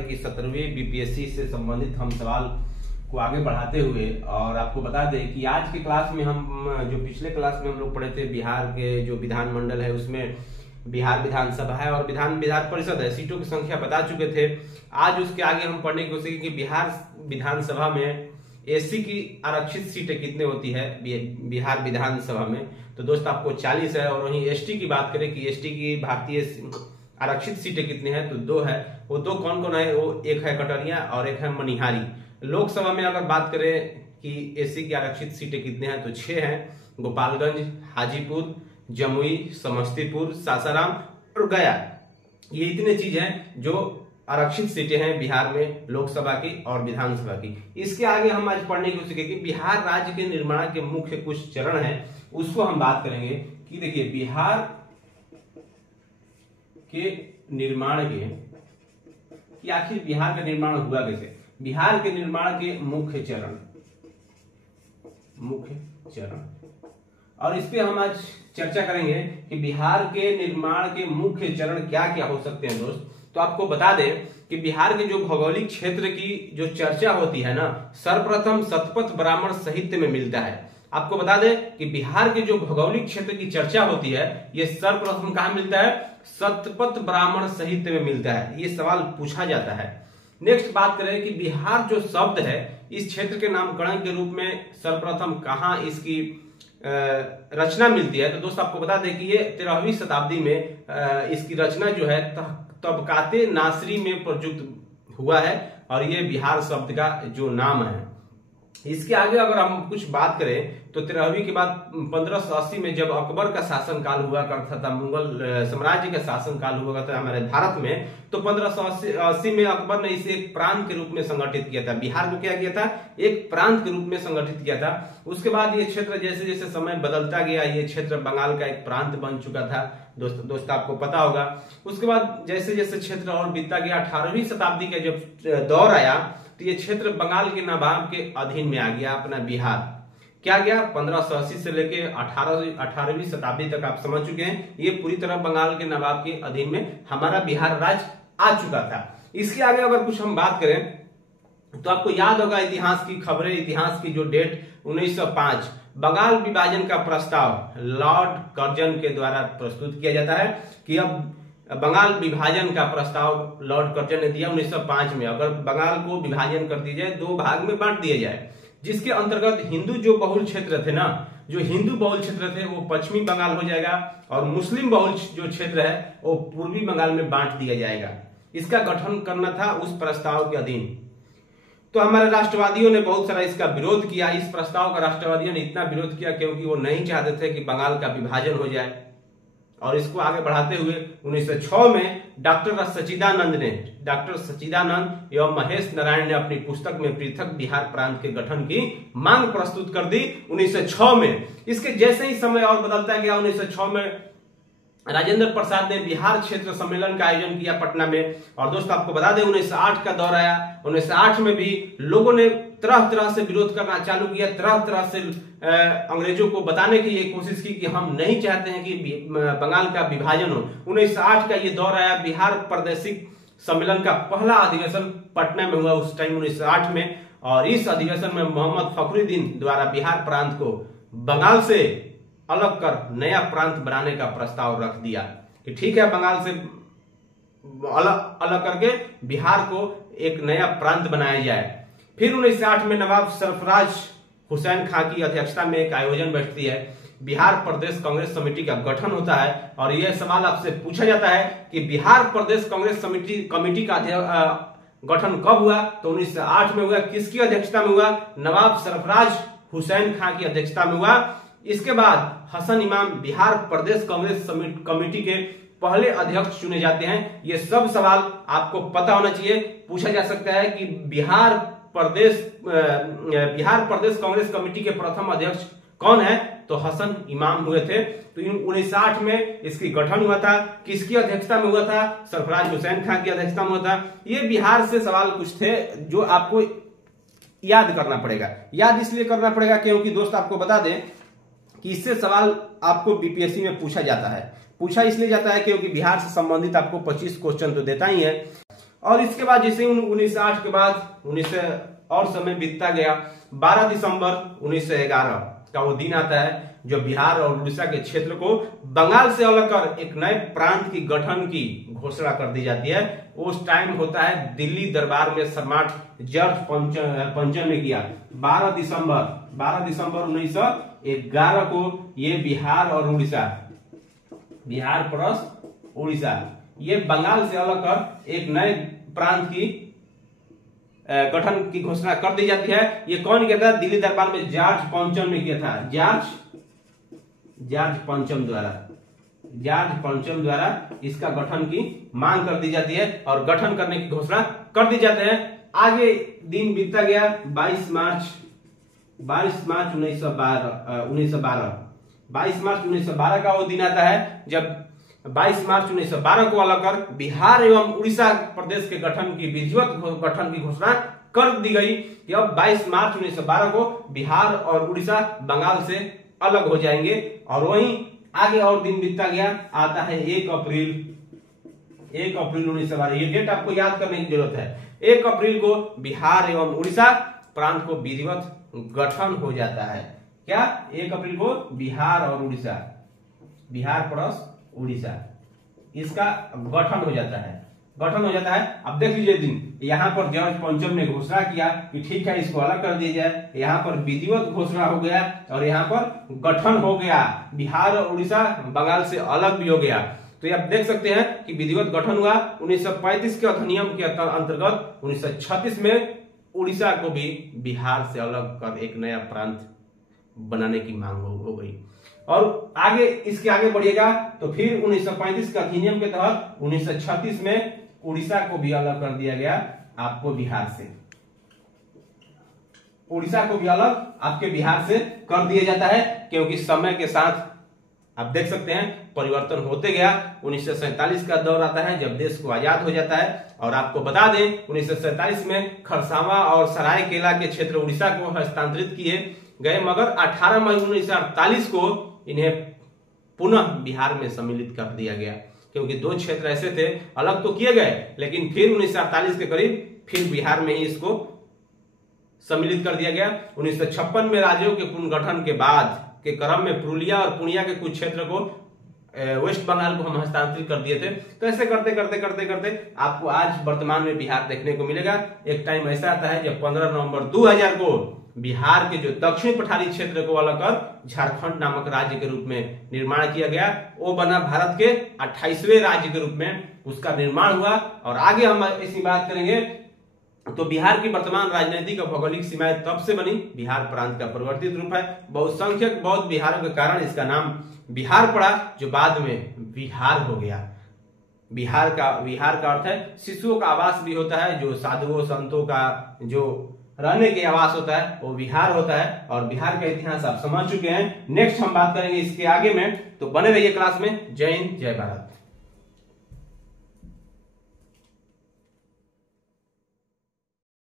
कि 17वीं बीपीएससी से संबंधित हम सवाल को आगे बढ़ाते हुए और आपको बता दें कि आज के क्लास में हम जो पिछले क्लास में हम लोग पढ़े थे बिहार के जो विधानमंडल है उसमें बिहार विधानसभा है और विधान परिषद है, सीटों की संख्या बता चुके थे। आज उसके आगे हम पढ़ने की कोशिश की बिहार विधानसभा में एससी की आरक्षित सीटें कितने होती है बिहार विधानसभा में। तो दोस्त आपको 40 है। और वहीं एसटी की बात करें कि एसटी की भारतीय आरक्षित सीटें कितनी है, तो 2 है। वो 2 कौन कौन है, वो एक है कटरिया और एक है मनिहारी। लोकसभा में अगर बात करें कि एससी की आरक्षित सीटें कितने हैं, तो 6 हैं। गोपालगंज, हाजीपुर, जमुई, समस्तीपुर, सासाराम और गया। ये इतने चीज हैं जो आरक्षित सीटें हैं बिहार में लोकसभा की और विधानसभा की। इसके आगे हम आज पढ़ने की कोशिश करेंगे बिहार राज्य के निर्माण के मुख्य कुछ चरण हैं, उसको हम बात करेंगे कि देखिए बिहार के निर्माण के कि आखिर बिहार का निर्माण हुआ कैसे। बिहार के निर्माण के मुख्य चरण और इस पे हम आज चर्चा करेंगे कि बिहार के निर्माण के मुख्य चरण क्या क्या हो सकते हैं। दोस्त तो आपको बता दें कि बिहार के जो भौगोलिक क्षेत्र की जो चर्चा होती है ना, सर्वप्रथम शतपथ ब्राह्मण साहित्य में मिलता है। आपको बता दें कि बिहार के जो भौगोलिक क्षेत्र की चर्चा होती है ये सर्वप्रथम कहां मिलता है, शतपथ ब्राह्मण साहित्य में मिलता है। ये सवाल पूछा जाता है। नेक्स्ट बात करें कि बिहार जो शब्द है इस क्षेत्र के नामकरण के रूप में सर्वप्रथम कहां इसकी रचना मिलती है। तो दोस्त आपको बता दें कि ये 13वीं शताब्दी में इसकी रचना जो है तबकाते नासरी में प्रयुक्त हुआ है और ये बिहार शब्द का जो नाम है। इसके आगे अगर हम कुछ बात करें तो 13वीं के बाद 1580 में जब अकबर का शासनकाल हुआ करता था, मुगल साम्राज्य का शासनकाल हुआ करता था हमारे भारत में, तो 1580 में अकबर ने इसे एक प्रांत के रूप में संगठित किया था। बिहार को क्या किया था, एक प्रांत के रूप में संगठित किया था। उसके बाद ये क्षेत्र जैसे जैसे समय बदलता गया ये क्षेत्र बंगाल का एक प्रांत बन चुका था। दोस्त आपको पता होगा। उसके बाद जैसे जैसे क्षेत्र और बीतता गया 18वीं शताब्दी का जब दौर आया तो ये क्षेत्र बंगाल के नवाब के अधीन में आ गया। अपना बिहार क्या गया 1580 से लेके 18वीं शताब्दी तक आप समझ चुके हैं, ये पूरी तरह बंगाल के नवाब के अधीन में हमारा बिहार राज्य आ चुका था। इसके आगे अगर कुछ हम बात करें तो आपको याद होगा इतिहास की खबरें, इतिहास की जो डेट 1905 बंगाल विभाजन का प्रस्ताव लॉर्ड कर्जन के द्वारा प्रस्तुत किया जाता है कि अब बंगाल विभाजन का प्रस्ताव लॉर्ड कर्जन ने दिया 1905 में। अगर बंगाल को विभाजन कर दिया जाए, 2 भाग में बांट दिया जाए, जिसके अंतर्गत हिंदू जो बहुल क्षेत्र थे ना, जो हिंदू बहुल क्षेत्र थे वो पश्चिमी बंगाल हो जाएगा और मुस्लिम बहुल जो क्षेत्र है वो पूर्वी बंगाल में बांट दिया जाएगा। इसका गठन करना था उस प्रस्ताव के अधीन। तो हमारे राष्ट्रवादियों ने बहुत सारा इसका विरोध किया। इस प्रस्ताव का राष्ट्रवादियों ने इतना विरोध किया क्योंकि वो नहीं चाहते थे कि बंगाल का विभाजन हो जाए। और इसको आगे बढ़ाते हुए 1906 में डॉक्टर सच्चिदानंद एवं महेश नारायण ने अपनी पुस्तक में पृथक बिहार प्रांत के गठन की मांग प्रस्तुत कर दी 1906 में। इसके जैसे ही समय और बदलता गया 1906 में राजेंद्र प्रसाद ने बिहार क्षेत्र सम्मेलन का आयोजन किया पटना में। और दोस्त आपको बता दें 1908 का दौर आया। 1908 में भी लोगों ने तरह तरह से विरोध करना चालू किया, तरह तरह से अंग्रेजों को बताने की ये कोशिश की कि हम नहीं चाहते हैं कि बंगाल का विभाजन हो। 1908 का ये दौर आया। बिहार प्रादेशिक सम्मेलन का पहला अधिवेशन पटना में हुआ उस टाइम 1908 में। और इस अधिवेशन में मोहम्मद फखरुद्दीन द्वारा बिहार प्रांत को बंगाल से अलग कर नया प्रांत बनाने का प्रस्ताव रख दिया कि ठीक है, बंगाल से अलग करके बिहार को एक नया प्रांत बनाया जाए। फिर 1908 में नवाब सरफराज हुसैन खां की अध्यक्षता में एक आयोजन बैठती है, बिहार प्रदेश कांग्रेस समिति का गठन होता है। और यह सवाल आपसे पूछा जाता है कि बिहार प्रदेश कांग्रेस कमेटी का गठन कब हुआ, तो 1908 में हुआ। किसकी अध्यक्षता में हुआ, नवाब सरफराज हुसैन खां की अध्यक्षता में हुआ। इसके बाद हसन इमाम बिहार प्रदेश कांग्रेस कमेटी के पहले अध्यक्ष चुने जाते हैं। ये सब सवाल आपको पता होना चाहिए। पूछा जा सकता है कि बिहार प्रदेश कांग्रेस कमेटी के प्रथम अध्यक्ष कौन है, तो हसन इमाम हुए थे। तो 1908 में इसकी गठन हुआ था। किसकी अध्यक्षता में हुआ था, सरफराज हुसैन खां की अध्यक्षता में हुआ था। ये बिहार से सवाल कुछ थे जो आपको याद करना पड़ेगा। याद इसलिए करना पड़ेगा क्योंकि दोस्त आपको बता दें कि इससे सवाल आपको बीपीएससी में पूछा जाता है। पूछा इसलिए जाता है क्योंकि बिहार से संबंधित आपको 25 क्वेश्चन तो देता ही है। और इसके बाद जैसे 1908 के बाद 19 और समय बीतता गया, 12 दिसंबर 1911 का वो दिन आता है जो बिहार और उड़ीसा के क्षेत्र को बंगाल से अलग कर एक नए प्रांत की गठन की घोषणा कर दी जाती है। उस टाइम होता है दिल्ली दरबार में सम्राट जॉर्ज पंचम ने किया 12 दिसंबर 1911 को ये बिहार और उड़ीसा, बिहार प्लस उड़ीसा, ये बंगाल से अलग कर एक नए प्रांत की गठन की घोषणा कर दी जाती है। ये कौन किया था? दिल्ली दरबार में जॉर्ज पंचम ने किया था। जॉर्ज पंचम द्वारा इसका गठन की मांग कर दी जाती है और गठन करने की घोषणा कर दी जाते हैं। आगे दिन बीतता गया, 22 मार्च 1912 का वो दिन आता है जब 22 मार्च 1912 को अलग कर बिहार एवं उड़ीसा प्रदेश के गठन की विधिवत गठन की घोषणा कर दी गई कि अब 22 मार्च 1912 को बिहार और उड़ीसा बंगाल से अलग हो जाएंगे। और वहीं आगे और दिन बीतता गया, आता है 1 अप्रैल 1912। ये डेट आपको याद करने की जरूरत है। 1 अप्रैल को बिहार एवं उड़ीसा प्रांत को विधिवत गठन हो जाता है। क्या? 1 अप्रैल को बिहार और उड़ीसा, बिहार प्लस उड़ीसा, इसका गठन हो जाता है। अब देख लीजिए दिन, यहाँ पर जॉर्ज पंचम ने घोषणा किया कि ठीक है इसको अलग कर दिया जाए, यहाँ पर विधिवत घोषणा हो गया और यहाँ पर गठन हो गया, बिहार और उड़ीसा बंगाल से अलग भी हो गया। तो आप देख सकते हैं कि विधिवत गठन हुआ। 1935 के अधिनियम के अंतर्गत 1936 में उड़ीसा को भी बिहार से अलग कर एक नया प्रांत बनाने की मांग हो गई। और आगे इसके आगे बढ़िएगा तो फिर 1935 के अधिनियम के तहत 1936 में उड़ीसा को भी अलग कर दिया गया आपको बिहार से। उड़ीसा को भी अलग आपके बिहार से कर दिया जाता है, क्योंकि समय के साथ आप देख सकते हैं परिवर्तन होते गया। 1947 का दौर आता है जब देश को आजाद हो जाता है। और आपको बता दें 1947 में खरसावां और सरायकेला के क्षेत्र उड़ीसा को हस्तांतरित किए गए, मगर 18 मई 1948 को इन्हें पुनः बिहार में सम्मिलित कर दिया गया, क्योंकि 2 क्षेत्र ऐसे थे, अलग तो किए गए लेकिन फिर 1948 के करीब फिर बिहार में ही इसको सम्मिलित कर दिया गया। 1956 में राज्यों के पुनर्गठन के बाद के क्रम में पुरुलिया और पूर्णिया के कुछ क्षेत्र को वेस्ट बंगाल को हम हस्तांतरित कर दिए थे। तो ऐसे करते करते आपको आज वर्तमान में बिहार देखने को मिलेगा। एक टाइम ऐसा आता है जब 15 नवंबर 2000 को बिहार के जो दक्षिण पठारी क्षेत्र को अलग कर झारखंड नामक राज्य के रूप में निर्माण किया गया। वो बना भारत के 28वें राज्य के रूप में उसका निर्माण हुआ। और आगे हम इसी बात करेंगे तो बिहार की वर्तमान राजनीतिक और भौगोलिक सीमाएं तब से बनी। बिहार प्रांत का परिवर्तित रूप है। बहुसंख्यक बौद्ध बिहारों के कारण इसका नाम बिहार पड़ा, जो बाद में बिहार हो गया। बिहार का अर्थ है शिशुओं का आवास भी होता है, जो साधुओं संतों का जो रहने के आवास होता है वो बिहार होता है। और बिहार का इतिहास आप समझ चुके हैं। नेक्स्ट हम बात करेंगे इसके आगे में, तो बने रहिए क्लास में। जय हिंद, जय भारत।